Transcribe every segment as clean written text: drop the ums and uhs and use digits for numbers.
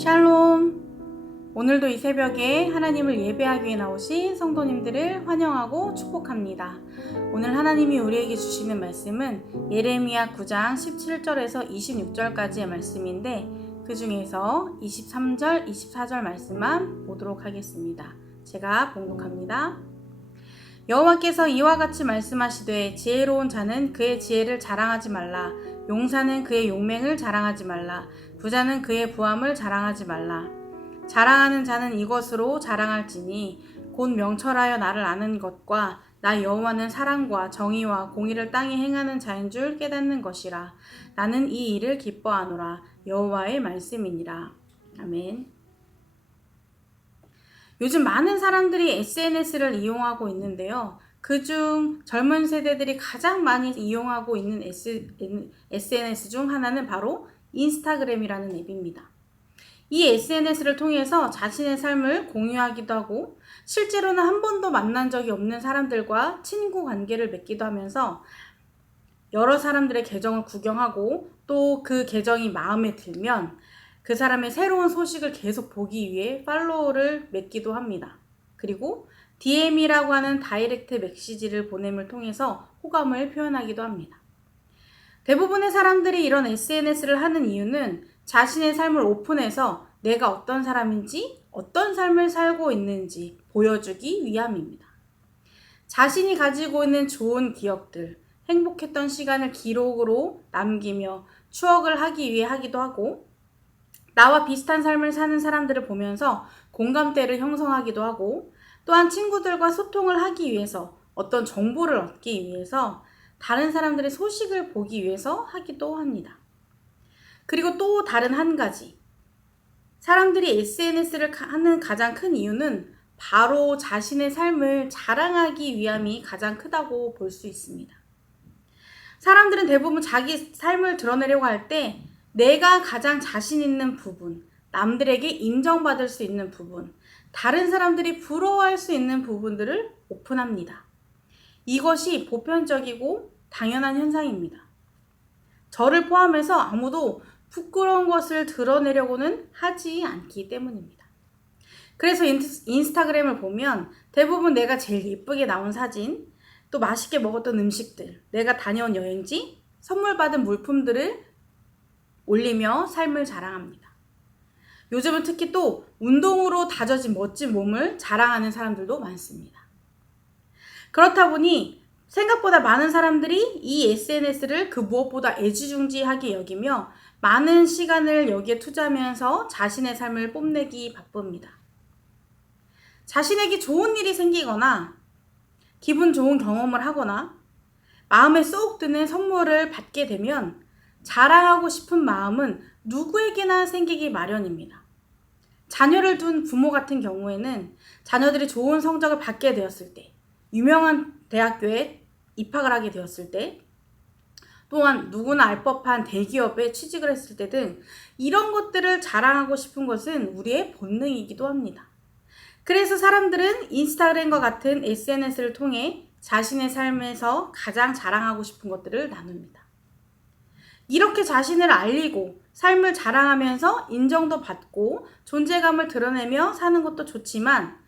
샬롬! 오늘도 이 새벽에 하나님을 예배하기 위해 나오신 성도님들을 환영하고 축복합니다. 오늘 하나님이 우리에게 주시는 말씀은 예레미야 9장 17절에서 26절까지의 말씀인데 그 중에서 23절, 24절 말씀만 보도록 하겠습니다. 제가 봉독합니다. 여호와께서 이와 같이 말씀하시되 지혜로운 자는 그의 지혜를 자랑하지 말라. 용사는 그의 용맹을 자랑하지 말라. 부자는 그의 부함을 자랑하지 말라. 자랑하는 자는 이것으로 자랑할지니 곧 명철하여 나를 아는 것과 나 여호와는 사랑과 정의와 공의를 땅에 행하는 자인 줄 깨닫는 것이라. 나는 이 일을 기뻐하노라. 여호와의 말씀이니라. 아멘. 요즘 많은 사람들이 SNS를 이용하고 있는데요. 그중 젊은 세대들이 가장 많이 이용하고 있는 SNS 중 하나는 바로 인스타그램이라는 앱입니다. 이 SNS를 통해서 자신의 삶을 공유하기도 하고 실제로는 한 번도 만난 적이 없는 사람들과 친구 관계를 맺기도 하면서 여러 사람들의 계정을 구경하고 또 그 계정이 마음에 들면 그 사람의 새로운 소식을 계속 보기 위해 팔로우를 맺기도 합니다. 그리고 DM이라고 하는 다이렉트 메시지를 보냄을 통해서 호감을 표현하기도 합니다. 대부분의 사람들이 이런 SNS를 하는 이유는 자신의 삶을 오픈해서 내가 어떤 사람인지, 어떤 삶을 살고 있는지 보여주기 위함입니다. 자신이 가지고 있는 좋은 기억들, 행복했던 시간을 기록으로 남기며 추억을 하기 위해 하기도 하고 나와 비슷한 삶을 사는 사람들을 보면서 공감대를 형성하기도 하고 또한 친구들과 소통을 하기 위해서 어떤 정보를 얻기 위해서 다른 사람들의 소식을 보기 위해서 하기도 합니다. 그리고 또 다른 한 가지, 사람들이 SNS를 하는 가장 큰 이유는 바로 자신의 삶을 자랑하기 위함이 가장 크다고 볼 수 있습니다. 사람들은 대부분 자기 삶을 드러내려고 할 때 내가 가장 자신 있는 부분, 남들에게 인정받을 수 있는 부분, 다른 사람들이 부러워할 수 있는 부분들을 오픈합니다. 이것이 보편적이고 당연한 현상입니다. 저를 포함해서 아무도 부끄러운 것을 드러내려고는 하지 않기 때문입니다. 그래서 인스타그램을 보면 대부분 내가 제일 예쁘게 나온 사진, 또 맛있게 먹었던 음식들, 내가 다녀온 여행지, 선물 받은 물품들을 올리며 삶을 자랑합니다. 요즘은 특히 또 운동으로 다져진 멋진 몸을 자랑하는 사람들도 많습니다. 그렇다 보니 생각보다 많은 사람들이 이 SNS를 그 무엇보다 애지중지하게 여기며 많은 시간을 여기에 투자하면서 자신의 삶을 뽐내기 바쁩니다. 자신에게 좋은 일이 생기거나 기분 좋은 경험을 하거나 마음에 쏙 드는 선물을 받게 되면 자랑하고 싶은 마음은 누구에게나 생기기 마련입니다. 자녀를 둔 부모 같은 경우에는 자녀들이 좋은 성적을 받게 되었을 때, 유명한 대학교에 입학을 하게 되었을 때, 또한 누구나 알 법한 대기업에 취직을 했을 때 등 이런 것들을 자랑하고 싶은 것은 우리의 본능이기도 합니다. 그래서 사람들은 인스타그램과 같은 SNS를 통해 자신의 삶에서 가장 자랑하고 싶은 것들을 나눕니다. 이렇게 자신을 알리고 삶을 자랑하면서 인정도 받고 존재감을 드러내며 사는 것도 좋지만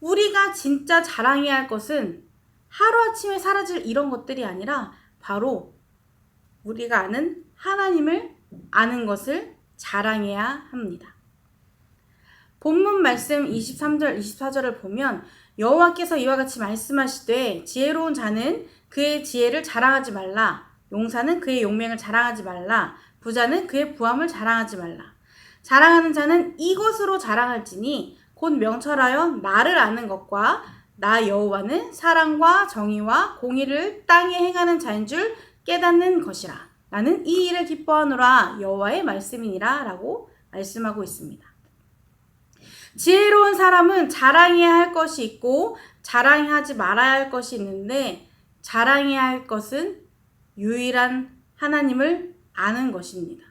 우리가 진짜 자랑해야 할 것은 하루아침에 사라질 이런 것들이 아니라 바로 우리가 아는 하나님을 아는 것을 자랑해야 합니다. 본문 말씀 23절, 24절을 보면 여호와께서 이와 같이 말씀하시되 지혜로운 자는 그의 지혜를 자랑하지 말라. 용사는 그의 용맹을 자랑하지 말라. 부자는 그의 부함을 자랑하지 말라. 자랑하는 자는 이것으로 자랑할지니 곧 명철하여 나를 아는 것과 나 여호와는 사랑과 정의와 공의를 땅에 행하는 자인 줄 깨닫는 것이라. 나는 이 일을 기뻐하노라. 여호와의 말씀이니라 라고 말씀하고 있습니다. 지혜로운 사람은 자랑해야 할 것이 있고 자랑하지 말아야 할 것이 있는데 자랑해야 할 것은 유일한 하나님을 아는 것입니다.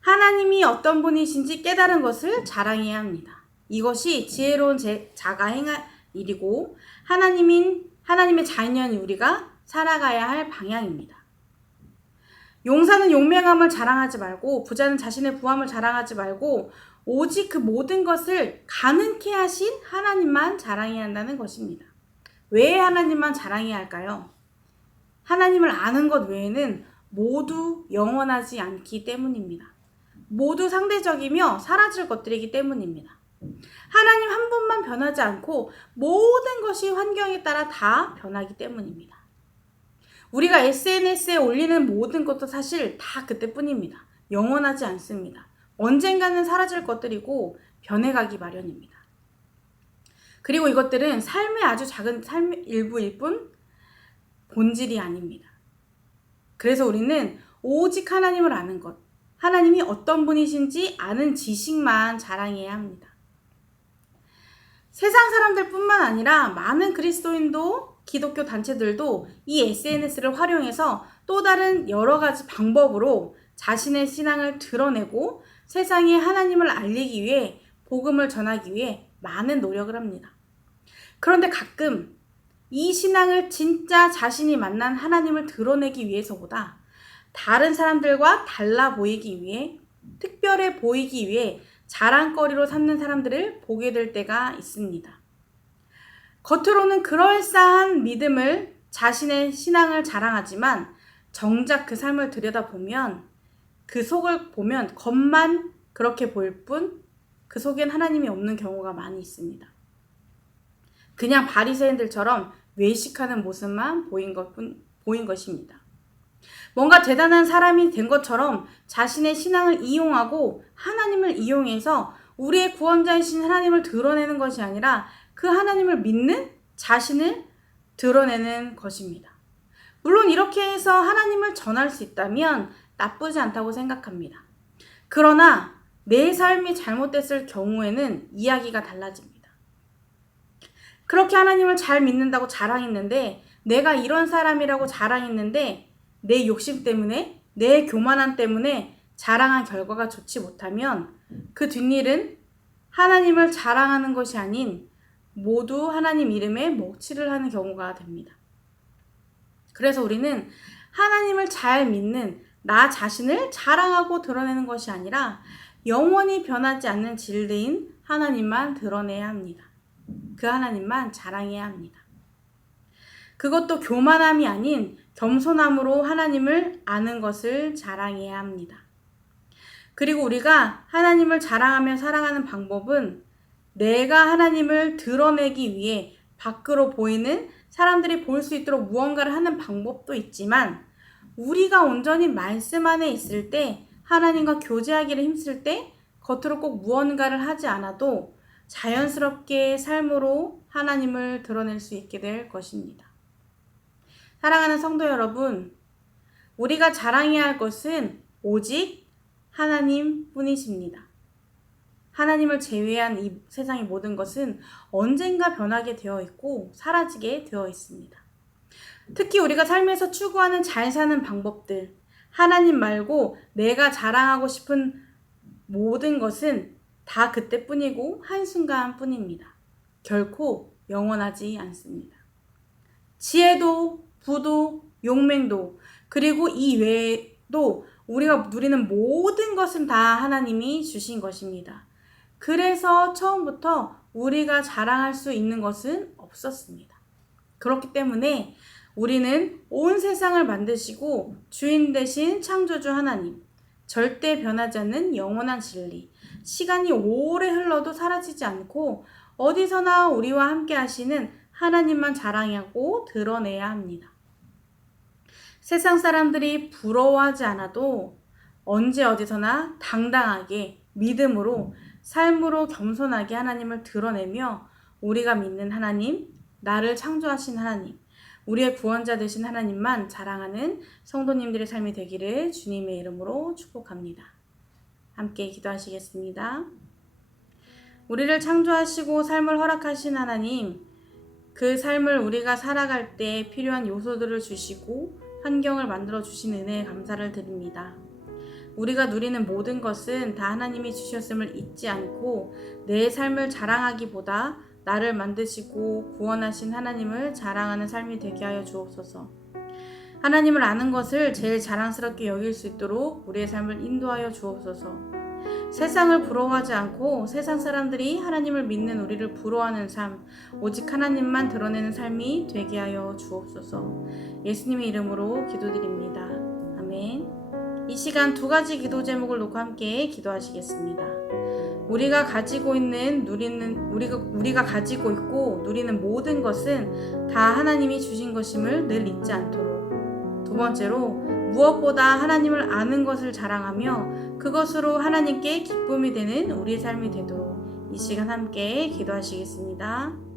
하나님이 어떤 분이신지 깨달은 것을 자랑해야 합니다. 이것이 지혜로운 자가 행할 일이고 하나님의 자녀인 우리가 살아가야 할 방향입니다. 용사는 용맹함을 자랑하지 말고 부자는 자신의 부함을 자랑하지 말고 오직 그 모든 것을 가능케 하신 하나님만 자랑해야 한다는 것입니다. 왜 하나님만 자랑해야 할까요? 하나님을 아는 것 외에는 모두 영원하지 않기 때문입니다. 모두 상대적이며 사라질 것들이기 때문입니다. 하나님 한 분만 변하지 않고 모든 것이 환경에 따라 다 변하기 때문입니다. 우리가 SNS에 올리는 모든 것도 사실 다 그때뿐입니다. 영원하지 않습니다. 언젠가는 사라질 것들이고 변해가기 마련입니다. 그리고 이것들은 삶의 아주 작은 삶의 일부일 뿐 본질이 아닙니다. 그래서 우리는 오직 하나님을 아는 것, 하나님이 어떤 분이신지 아는 지식만 자랑해야 합니다. 세상 사람들뿐만 아니라 많은 그리스도인도 기독교 단체들도 이 SNS를 활용해서 또 다른 여러 가지 방법으로 자신의 신앙을 드러내고 세상에 하나님을 알리기 위해 복음을 전하기 위해 많은 노력을 합니다. 그런데 가끔 이 신앙을 진짜 자신이 만난 하나님을 드러내기 위해서보다 다른 사람들과 달라 보이기 위해, 특별해 보이기 위해 자랑거리로 삼는 사람들을 보게 될 때가 있습니다. 겉으로는 그럴싸한 믿음을, 자신의 신앙을 자랑하지만 정작 그 삶을 들여다보면 그 속을 보면 겉만 그렇게 보일 뿐 그 속엔 하나님이 없는 경우가 많이 있습니다. 그냥 바리새인들처럼 외식하는 모습만 보인 것입니다. 뭔가 대단한 사람이 된 것처럼 자신의 신앙을 이용하고 하나님을 이용해서 우리의 구원자이신 하나님을 드러내는 것이 아니라 그 하나님을 믿는 자신을 드러내는 것입니다. 물론 이렇게 해서 하나님을 전할 수 있다면 나쁘지 않다고 생각합니다. 그러나 내 삶이 잘못됐을 경우에는 이야기가 달라집니다. 그렇게 하나님을 잘 믿는다고 자랑했는데, 내가 이런 사람이라고 자랑했는데 내 욕심 때문에, 내 교만함 때문에 자랑한 결과가 좋지 못하면 그 뒷일은 하나님을 자랑하는 것이 아닌 모두 하나님 이름에 먹칠을 하는 경우가 됩니다. 그래서 우리는 하나님을 잘 믿는 나 자신을 자랑하고 드러내는 것이 아니라 영원히 변하지 않는 진리인 하나님만 드러내야 합니다. 그 하나님만 자랑해야 합니다. 그것도 교만함이 아닌 겸손함으로 하나님을 아는 것을 자랑해야 합니다. 그리고 우리가 하나님을 자랑하며 살아가는 방법은 내가 하나님을 드러내기 위해 밖으로 보이는 사람들이 볼 수 있도록 무언가를 하는 방법도 있지만, 우리가 온전히 말씀 안에 있을 때, 하나님과 교제하기를 힘쓸 때 겉으로 꼭 무언가를 하지 않아도 자연스럽게 삶으로 하나님을 드러낼 수 있게 될 것입니다. 사랑하는 성도 여러분, 우리가 자랑해야 할 것은 오직 하나님 뿐이십니다. 하나님을 제외한 이 세상의 모든 것은 언젠가 변하게 되어 있고 사라지게 되어 있습니다. 특히 우리가 삶에서 추구하는 잘 사는 방법들, 하나님 말고 내가 자랑하고 싶은 모든 것은 다 그때뿐이고 한순간뿐입니다. 결코 영원하지 않습니다. 지혜도, 부도, 용맹도, 그리고 이 외에도 우리가 누리는 모든 것은 다 하나님이 주신 것입니다. 그래서 처음부터 우리가 자랑할 수 있는 것은 없었습니다. 그렇기 때문에 우리는 온 세상을 만드시고 주인 되신 창조주 하나님, 절대 변하지 않는 영원한 진리, 시간이 오래 흘러도 사라지지 않고 어디서나 우리와 함께 하시는 하나님만 자랑하고 드러내야 합니다. 세상 사람들이 부러워하지 않아도 언제 어디서나 당당하게 믿음으로, 삶으로 겸손하게 하나님을 드러내며 우리가 믿는 하나님, 나를 창조하신 하나님, 우리의 구원자 되신 하나님만 자랑하는 성도님들의 삶이 되기를 주님의 이름으로 축복합니다. 함께 기도하시겠습니다. 우리를 창조하시고 삶을 허락하신 하나님, 그 삶을 우리가 살아갈 때 필요한 요소들을 주시고 환경을 만들어 주신 은혜에 감사를 드립니다. 우리가 누리는 모든 것은 다 하나님이 주셨음을 잊지 않고 내 삶을 자랑하기보다 나를 만드시고 구원하신 하나님을 자랑하는 삶이 되게 하여 주옵소서. 하나님을 아는 것을 제일 자랑스럽게 여길 수 있도록 우리의 삶을 인도하여 주옵소서. 세상을 부러워하지 않고 세상 사람들이 하나님을 믿는 우리를 부러워하는 삶, 오직 하나님만 드러내는 삶이 되게 하여 주옵소서. 예수님의 이름으로 기도드립니다. 아멘. 이 시간 두 가지 기도 제목을 놓고 함께 기도하시겠습니다. 우리가 가지고 있고 누리는 모든 것은 다 하나님이 주신 것임을 늘 잊지 않도록. 두 번째로, 무엇보다 하나님을 아는 것을 자랑하며 그것으로 하나님께 기쁨이 되는 우리의 삶이 되도록 이 시간 함께 기도하시겠습니다.